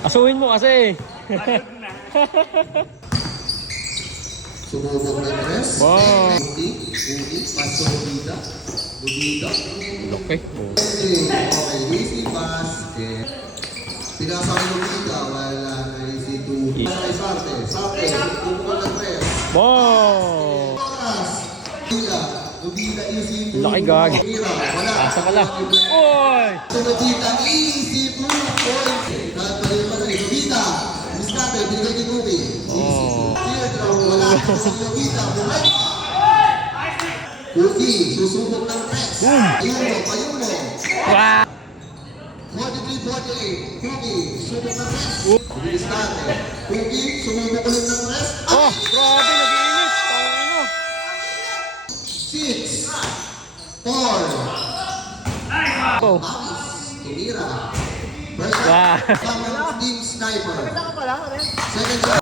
Asuhin mo kasi. Sumubok ng press. Wow. Uti. Paso Lubida. Laki. Okay, easy pass. Pinasa ko Lubida. Wala na easy to. Kay Sarte. Sumubok ng press. Wow. Lubida easy to. Laki gag. Wala. Asa pala. Oy! Lubida easy to. Lubida. Miskate. Binigay ni Ruby. Oh. Wala. Lubida. Bumay pa. Cookie. Susubok ng press. Ayun mo. Wow. 43-48. Cookie. Susubok ng press. Bilis natin. Cookie. Sumubok ulit ng press. Oh, grabe. Nag-iinit. Tangino. 6. 4. Oh. Tumira. Wow. Team sniper. Second